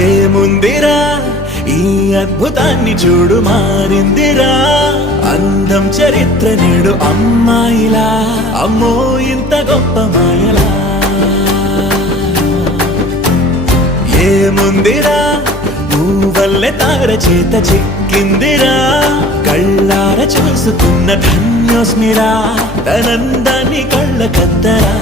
ఏముందిరా ఈ అద్భుతాన్ని చూడు మారిందిరా అందం చరిత్ర నేడు అమ్మాయిలా అమ్మో ఇంత గొప్ప మాయలా ఏముందిరా నువ్వల్లే తార చేత చిక్కిందిరా కళ్ళార చూసుకున్న ధన్యోస్మిరా తనందాన్ని కళ్ళ కద్దరా